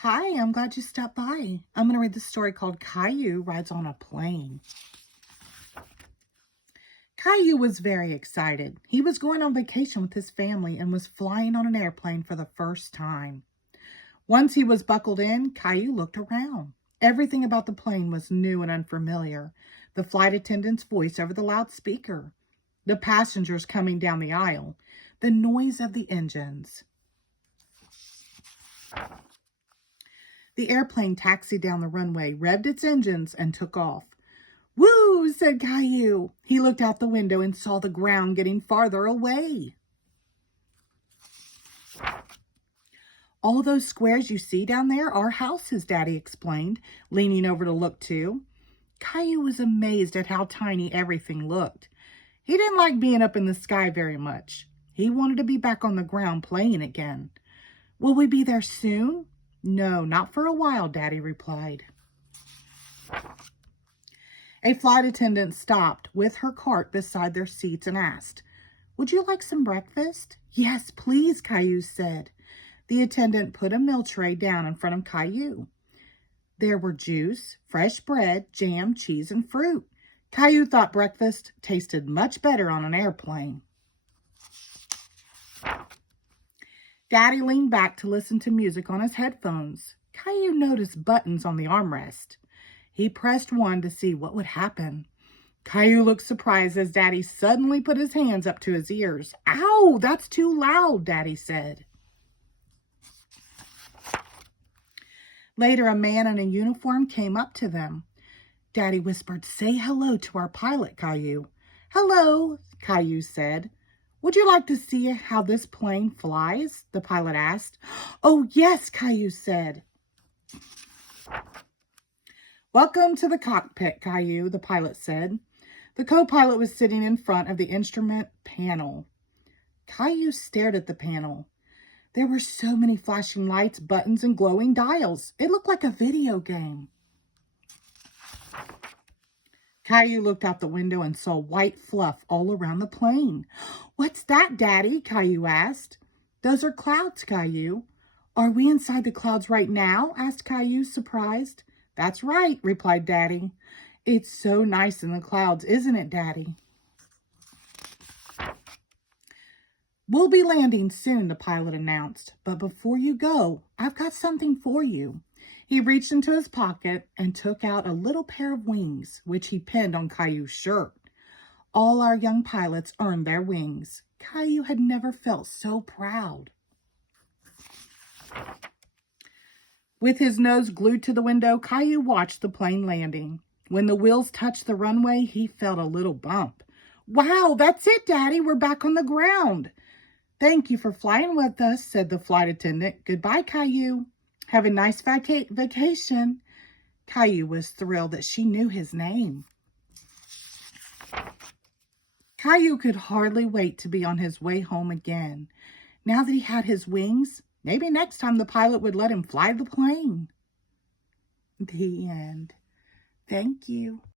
Hi, I'm glad you stopped by. I'm going to read the story called Caillou Rides on a Plane. Caillou was very excited. He was going on vacation with his family and was flying on an airplane for the first time. Once he was buckled in, Caillou looked around. Everything about the plane was new and unfamiliar. The flight attendant's voice over the loudspeaker, the passengers coming down the aisle, the noise of the engines. The airplane taxied down the runway, revved its engines, and took off. "Woo!" said Caillou. He looked out the window and saw the ground getting farther away. "All those squares you see down there are houses," Daddy explained, leaning over to look too. Caillou was amazed at how tiny everything looked. He didn't like being up in the sky very much. He wanted to be back on the ground playing again. "Will we be there soon?" "No, not for a while," Daddy replied. A flight attendant stopped with her cart beside their seats and asked, "Would you like some breakfast?" "Yes, please," Caillou said. The attendant put a meal tray down in front of Caillou. There were juice, fresh bread, jam, cheese, and fruit. Caillou thought breakfast tasted much better on an airplane. Daddy leaned back to listen to music on his headphones. Caillou noticed buttons on the armrest. He pressed one to see what would happen. Caillou looked surprised as Daddy suddenly put his hands up to his ears. "Ow, that's too loud," Daddy said. Later, a man in a uniform came up to them. Daddy whispered, "Say hello to our pilot, Caillou." "Hello," Caillou said. "Would you like to see how this plane flies?" the pilot asked. "Oh, yes," Caillou said. "Welcome to the cockpit, Caillou," the pilot said. The co-pilot was sitting in front of the instrument panel. Caillou stared at the panel. There were so many flashing lights, buttons, and glowing dials. It looked like a video game. Caillou looked out the window and saw white fluff all around the plane. "What's that, Daddy?" Caillou asked. "Those are clouds, Caillou." "Are we inside the clouds right now?" asked Caillou, surprised. "That's right," replied Daddy. "It's so nice in the clouds, isn't it, Daddy?" "We'll be landing soon," the pilot announced. "But before you go, I've got something for you." He reached into his pocket and took out a little pair of wings, which he pinned on Caillou's shirt. All our young pilots earned their wings. Caillou had never felt so proud. With his nose glued to the window, Caillou watched the plane landing. When the wheels touched the runway, he felt a little bump. "Wow, that's it, Daddy. We're back on the ground." "Thank you for flying with us," said the flight attendant. "Goodbye, Caillou. Have a nice vacation." Caillou was thrilled that she knew his name. Caillou could hardly wait to be on his way home again. Now that he had his wings, maybe next time the pilot would let him fly the plane. The end. Thank you.